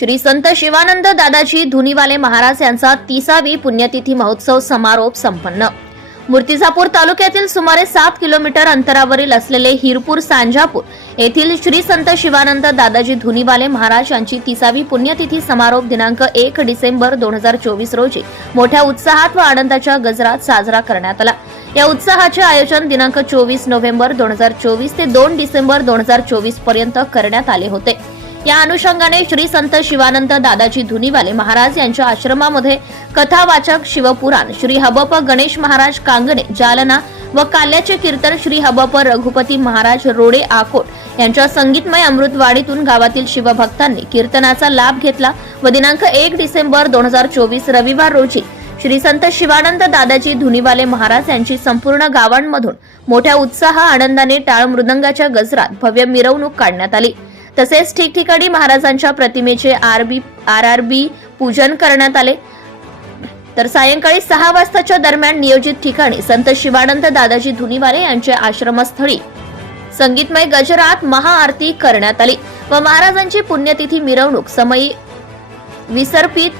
श्री संत शिवानंद दादाजी धुनीवाले महाराज यांचा 30वी पुण्यतिथी महोत्सव समारोप संपन्न। मूर्तिजापूर तालुक्यातील सुमारे 7 किलोमीटर अंतरावरील असलेले हिरपूर सांजापूर येथील श्री संत शिवानंद दादाजी धुनीवाले महाराज यांची 30वी पुण्यतिथी समारोप दिनांक 1 डिसेंबर 2024 रोजी मोठ्या उत्साहात व आनंदाच्या गजरात साजरा करण्यात आला। या उत्साहाचे आयोजन दिनांक 24 नोव्हेंबर 2024 ते 2 डिसेंबर 2024 पर्यंत करण्यात आले होते। या अनुषंगाने श्री संत शिवानंद दादाजी धुनीवाले महाराज यांच्या आश्रमामध्ये कथावाचक शिवपुराण श्री हबप गणेश महाराज कांगणे जालना व काल्याचे कीर्तन श्री हबप रघुपती महाराज रोडे आकोट यांच्या संगीतमय अमृतवाडीतून गावातील शिवभक्तांनी कीर्तनाचा लाभ घेतला व दिनांक 1 डिसेंबर 2024 रविवार रोजी श्री संत शिवानंद दादाजी धुनीवाले महाराज यांची संपूर्ण गावांमधून मोठ्या उत्साह आनंदाने टाळ मृदंगाच्या गजरात भव्य मिरवणूक काढण्यात आली। तसेच ठिकठिकाणी महाराजांच्या प्रतिमेचे आरआरबी पूजन करण्यात आले। तर सायंकाळी 6 वाजताच्या दरम्यान नियोजित ठिकाणी संत शिवानंद दादाजी धुनीवाले यांच्या आश्रमस्थळी संगीतमय गजरात महाआरती करण्यात आली व महाराजांची पुण्यतिथी मिरवणूक समयी विसर्पित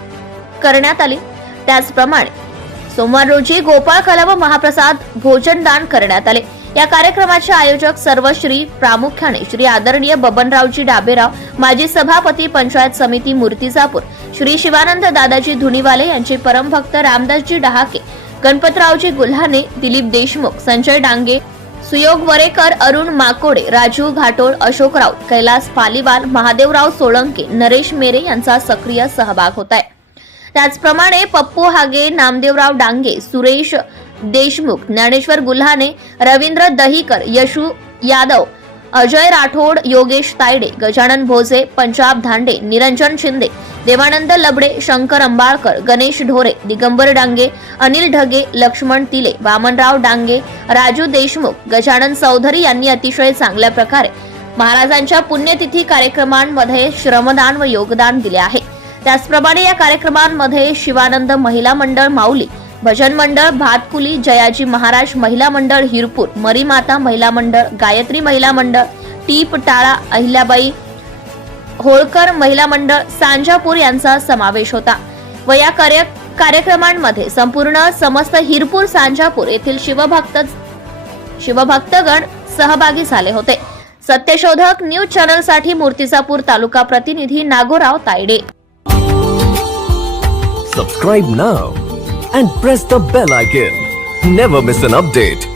करण्यात आली। त्याचप्रमाणे सोमवार रोजी गोपाळ कला व महाप्रसाद भोजनदान करण्यात आले। या कार्यक्रमाचे आयोजक सर्वश्री प्रामुख्याने श्री आदरणीय बबनरावजी डाबेराव माजी सभापती पंचायत समिती मूर्तिजापूर श्री शिवानंद दादाजी धुनीवाले यांचे परमभक्त रामदासजी डहाके गणपतरावजी गुल्हाने दिलीप देशमुख संजय डांगे सुयोग वरेकर अरुण माकोडे राजू घाटोळ अशोक राऊत कैलास पालीवाल महादेवराव सोळंके नरेश मेरे यांचा सक्रिय सहभाग होता है। त्याचप्रमाणे पप्पू हागे नामदेवराव डांगे सुरेश देशमुख ज्ञानेश्वर गुल्हाने रवींद्र दहीकर यशू यादव अजय राठोड योगेश तायडे गजानन भोजे पंजाब धांडे निरंजन शिंदे देवानंद लबडे शंकर अंबाळकर गणेश ढोरे दिगंबर डांगे अनिल ढगे लक्ष्मण तिले वामनराव डांगे राजू देशमुख गजानन चौधरी यांनी अतिशय चांगल्या प्रकारे महाराजांच्या पुण्यतिथी कार्यक्रमांमध्ये श्रमदान व योगदान दिले आहे। त्याचप्रमाणे या कार्यक्रमांमध्ये शिवानंद महिला मंडळ माऊली भजन मंडळ भातकुली जयाजी महाराज महिला मंडळ हिरपूर मरीमाता महिला मंडळ गायत्री महिला मंडळ टीप टाळा अहिल्याबाई होळकर महिला मंडळ सांजापूर यांचा समावेश होता व या कार्यक्रमांमध्ये संपूर्ण समस्त हिरपूर सांजापूर येथील शिवभक्तगण सहभागी झाले होते। सत्यशोधक न्यूज चॅनल साठी मूर्तिजापूर तालुका प्रतिनिधी Nagorao Tayde. Subscribe now and press the bell icon. Never miss an update.